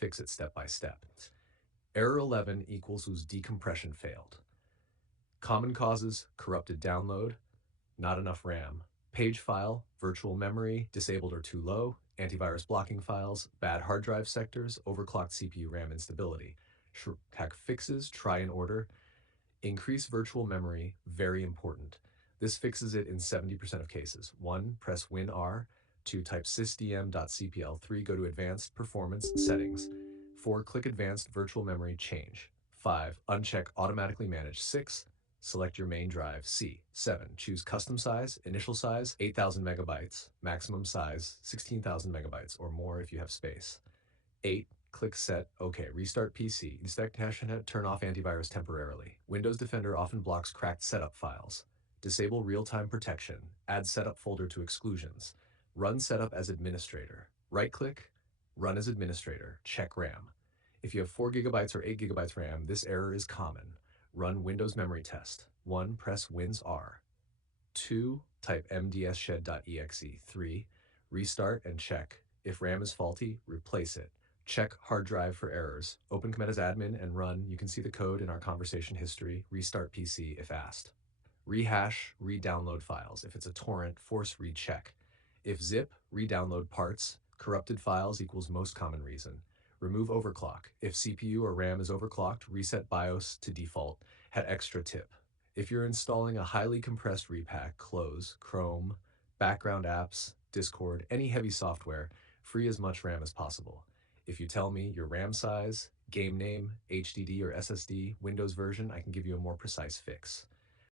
fix it step by step. Error 11 equals whose decompression failed. Common causes: corrupted download, not enough RAM, page file, virtual memory, disabled or too low, antivirus blocking files, bad hard drive sectors, overclocked CPU RAM instability. Hack fixes: try in order. Increase virtual memory, very important. This fixes it in 70% of cases. 1. Press WinR. 2. Type sysdm.cpl. 3. Go to Advanced Performance Settings. 4. Click Advanced Virtual Memory Change. 5. Uncheck Automatically Manage. 6. Select your main drive. 7. Choose custom size, initial size 8,000 megabytes, maximum size 16,000 megabytes or more if you have space. 8. Click Set OK. Restart PC. Inspect cache and turn off antivirus temporarily. Windows Defender often blocks cracked setup files. Disable real-time protection. Add setup folder to exclusions. Run setup as administrator. Right-click, run as administrator. Check RAM. If you have 4 gigabytes or 8 gigabytes RAM, this error is common. Run Windows memory test. 1. Press WinR. 2. Type mdsshed.exe. 3. Restart and check. If RAM is faulty, replace it. Check hard drive for errors. Open command as admin and run. You can see the code in our conversation history. Restart PC if asked. Rehash, re-download files. If it's a torrent, force recheck. If zip, re-download parts. Corrupted files equals most common reason. Remove overclock. If CPU or RAM is overclocked, reset BIOS to default. Had extra tip. If you're installing a highly compressed repack, close Chrome, background apps, Discord, any heavy software, free as much RAM as possible. If you tell me your RAM size, game name, HDD or SSD, Windows version, I can give you a more precise fix.